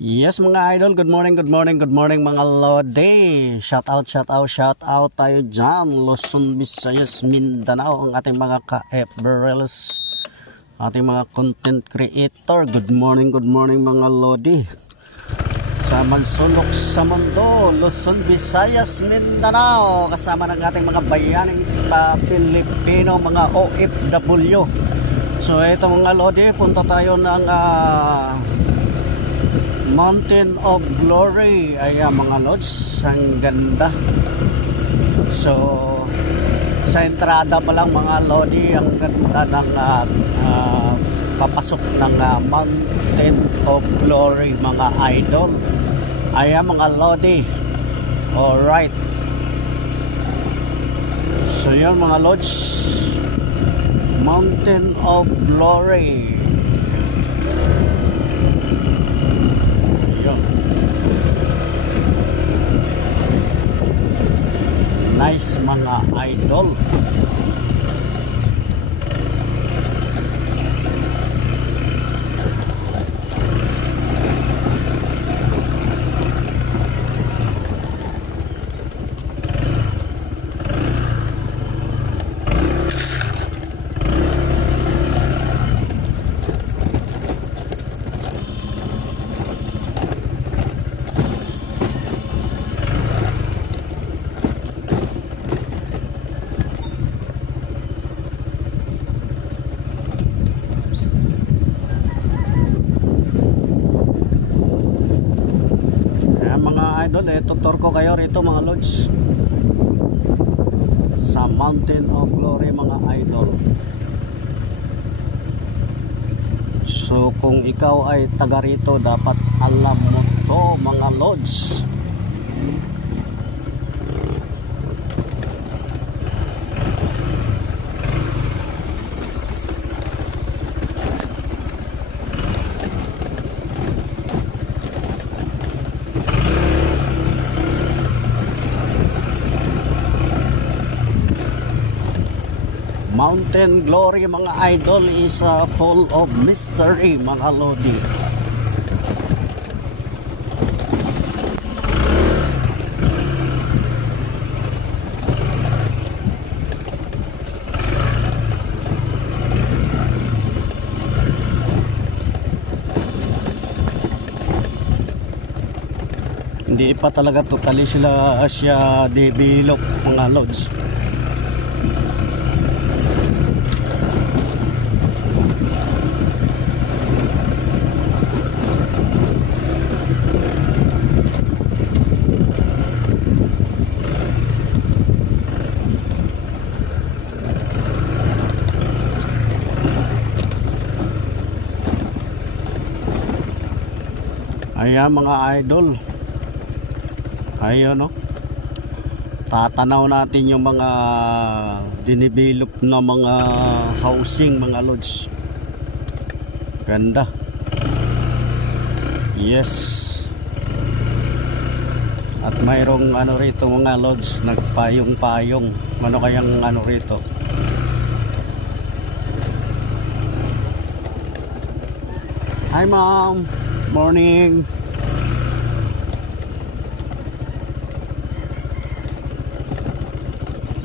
Yes mga idol, good morning mga lodi. Shout out tayo dyan. Luzon, Visayas, Mindanao, ang ating mga ka-FBRLs, ating mga content creator. Good morning mga lodi. Sa mansulok sa mundo, Luzon, Visayas, Mindanao, kasama ng ating mga bayaning Pilipino, mga OFW. So ito mga lodi, punta tayo ng Mountain of Glory. Ayan mga lods, ang ganda. So sa entrada pa lang mga lodi, ang ganda ng papasok ng Mountain of Glory mga idol. Ayan mga lodi. Alright, so yun mga lods, Mountain of Glory. Nice mga idol. Idol, tutor ko kayo rito mga lods sa Mountain of Glory mga idol. So kung ikaw ay taga rito, dapat alam mo to mga lods. Mountain Glory mga idol is full of mystery mga lodi. Hindi pa talaga totally siya develop mga lods. Ayan mga idol, ayun no, tatanaw natin yung mga dinevelop na mga housing mga lods. Ganda. Yes. At mayroong ano rito mga lods, nagpayong-payong. Ano kayang ano rito? Hi ma'am, morning.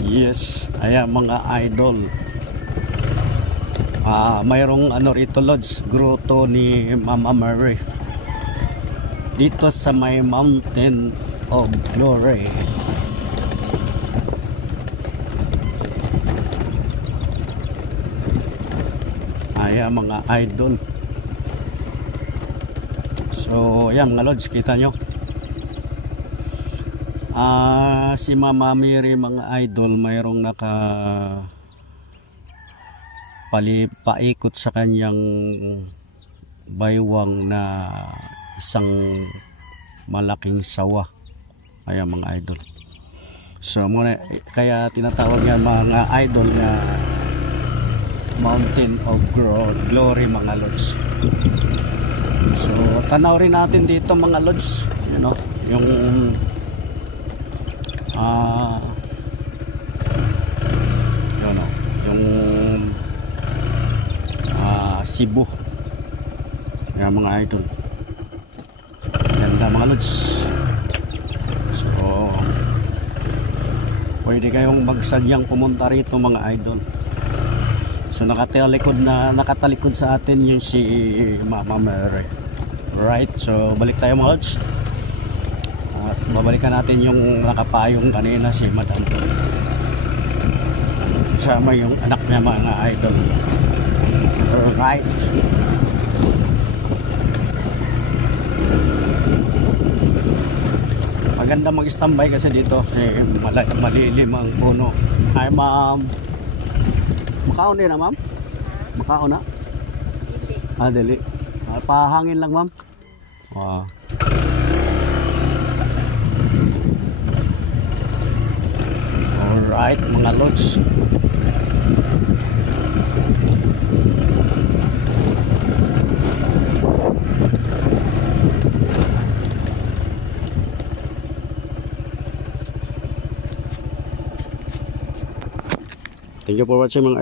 Yes, ayan mga idol. Mayroong ano rito lods, grotto ni Mama Mary dito sa may Mountain of Glory. Ayan mga idol. So ayan mga lods, kita nyo. Si Mama Mary mga idol, mayroong paikot sa kanyang baywang na isang malaking sawa. Ayan mga idol. So kaya tinatawag niya mga idol na Mountain of Glory mga lods. So tanaw rin natin dito mga lods, you know, yung yun o, yung Cebu. Ayan mga idol. mga lods. So pwede kayong magsadyang pumunta rito mga idol. So nakatalikod sa atin yung si Mama Mary. Right, so balik tayo mga lods. At babalikan natin yung nakapayong kanina si Madam. Kasama yung anak niya mga idol. Right. Maganda mag-standby kasi dito kasi malilim ang puno. Ay ma'am. Makaon din na ma'am? Makaon na? Dili. Pahangin lang ma'am. Wow. Alright mga lods. Thank you for watching mga